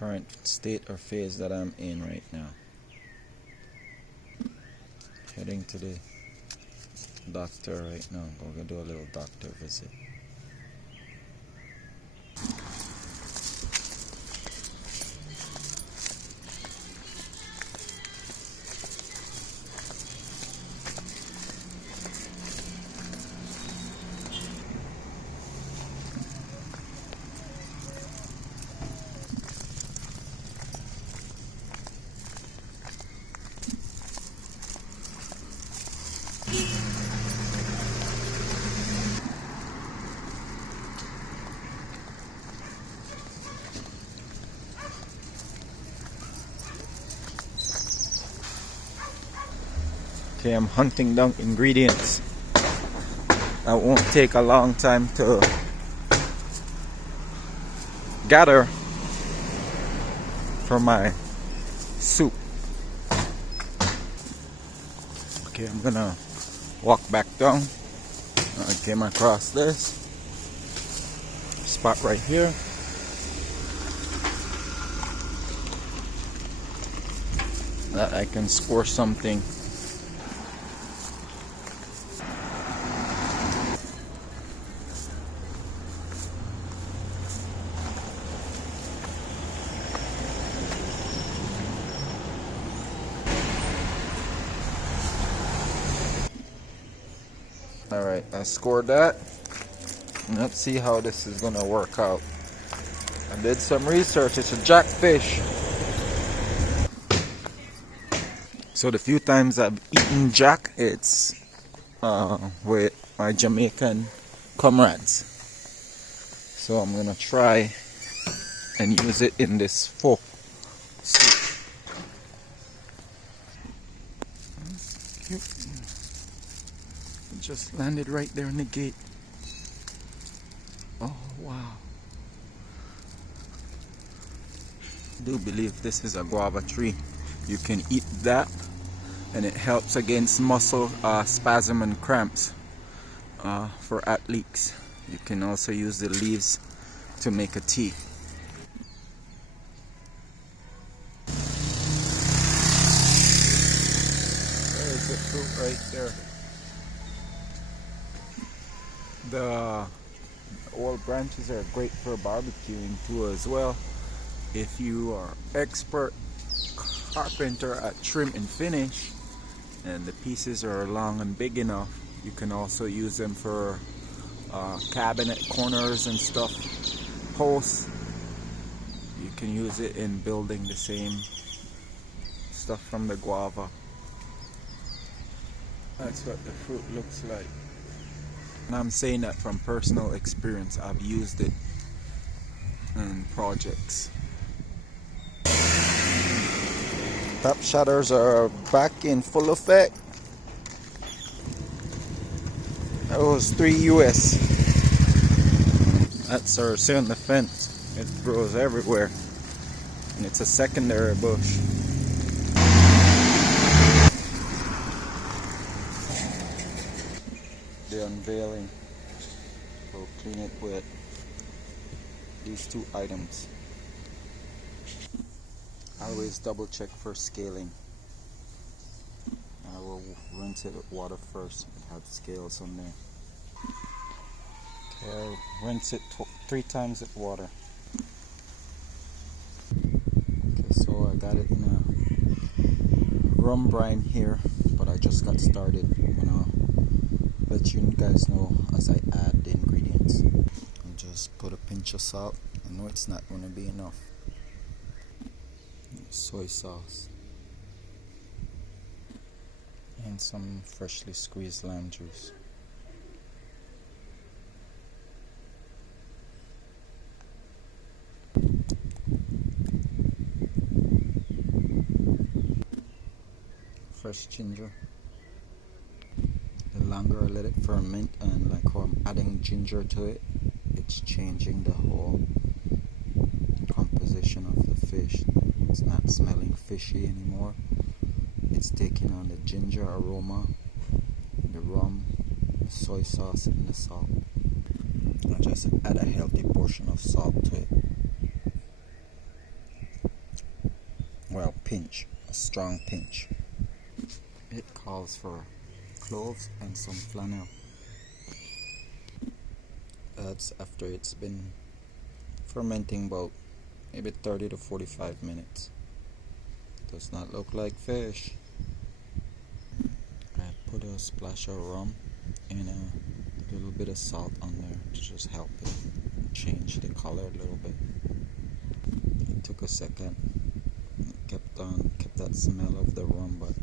current state or phase that I'm in right now. Heading to the doctor right now. I'm gonna do a little doctor visit. Okay, I'm hunting down ingredients. That won't take a long time to gather for my soup. Okay, I'm gonna walk back down. I came across this spot right here. That I can score something. Alright, I scored that. And let's see how this is gonna work out. I did some research. It's a jackfish. So the few times I've eaten jack, it's with my Jamaican comrades. So I'm gonna try and use it in this pho soup. Cute. It just landed right there in the gate. Oh wow. I do believe this is a guava tree. You can eat that and it helps against muscle spasm and cramps for athletes. You can also use the leaves to make a tea. There's the fruit right there. The old branches are great for barbecuing too as well. If you are expert carpenter at trim and finish and the pieces are long and big enough, you can also use them for cabinet corners and stuff, posts. You can use it in building the same stuff from the guava. That's what the fruit looks like. And I'm saying that from personal experience. I've used it in projects. Top shutters are back in full effect. That was 3 US. That's our see on the fence. It grows everywhere. And it's a secondary bush. The unveiling. We'll clean it with these two items. Always double check for scaling. I will rinse it with water first. It has scales on there. Okay, I rinse it 3 times with water. Okay, so I got it in a rum brine here, but I just got started. I'm gonna let you guys know as I add the ingredients. And just put a pinch of salt. I know it's not gonna be enough. Soy sauce and some freshly squeezed lime juice. Fresh ginger. The longer I let it ferment, and like how I'm adding ginger to it, it's changing the whole composition of the fish. It's not smelling fishy anymore. It's taking on the ginger aroma, the rum, the soy sauce, and the salt. I just add a healthy portion of salt to it. pinch, a strong pinch. It calls for cloves and some flannel. That's after it's been fermenting about maybe 30 to 45 minutes. Does not look like fish. I put a splash of rum and a little bit of salt on there to just help it change the color a little bit. It took a second. It kept that smell of the rum, but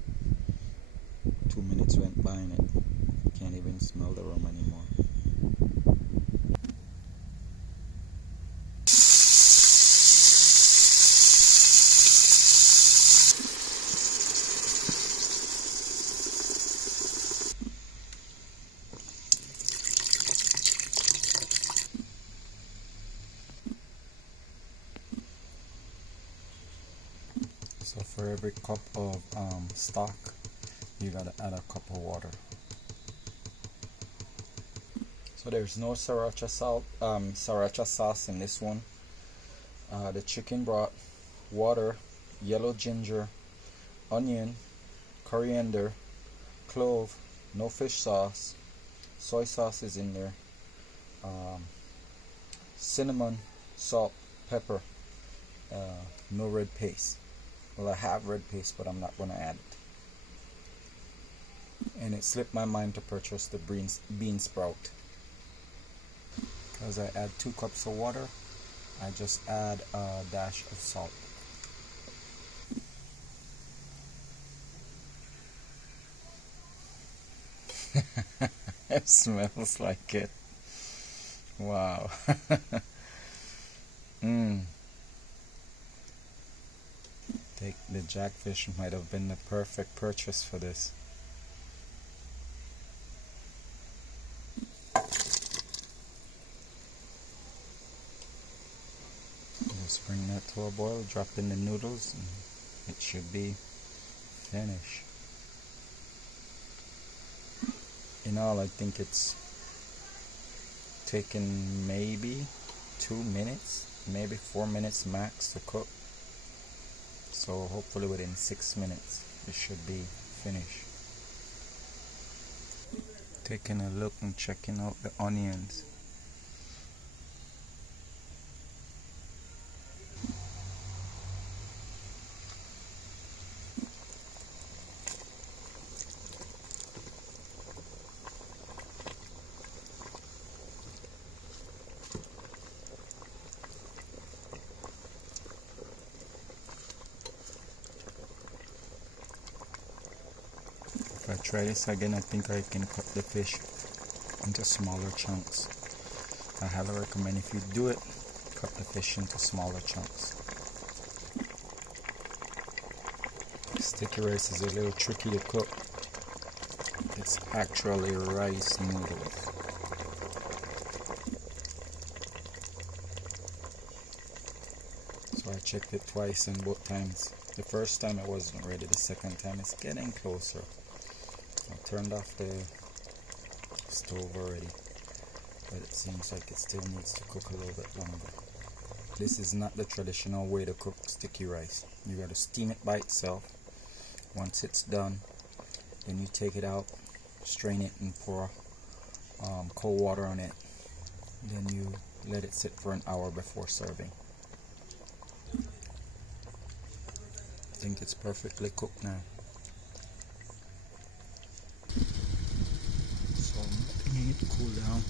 2 minutes went by and it can't even smell the rum anymore. So for every cup of stock, you gotta add a cup of water. So there's no sriracha sauce in this one. The chicken broth, water, yellow ginger, onion, coriander, clove, no fish sauce, soy sauce is in there, cinnamon, salt, pepper, no red paste. Well, I have red paste, but I'm not going to add it. And it slipped my mind to purchase the bean sprout. Because I add 2 cups of water, I just add a dash of salt. It smells like it. Wow. The jackfish might have been the perfect purchase for this. Just bring that to a boil, drop in the noodles, and it should be finished. In all, I think it's taken maybe 2 minutes, maybe 4 minutes max to cook. So hopefully within 6 minutes it should be finished. Taking a look and checking out the onions. If I try this again, I think I can cut the fish into smaller chunks. I highly recommend, if you do it, cut the fish into smaller chunks. Sticky rice is a little tricky to cook. It's actually rice noodles. So I checked it twice, and both times, the first time it wasn't ready, the second time it's getting closer. I turned off the stove already, but it seems like it still needs to cook a little bit longer. This is not the traditional way to cook sticky rice. You got to steam it by itself. Once it's done, then you take it out, strain it, and pour cold water on it. Then you let it sit for an hour before serving. I think it's perfectly cooked now. So I'm letting it cool down.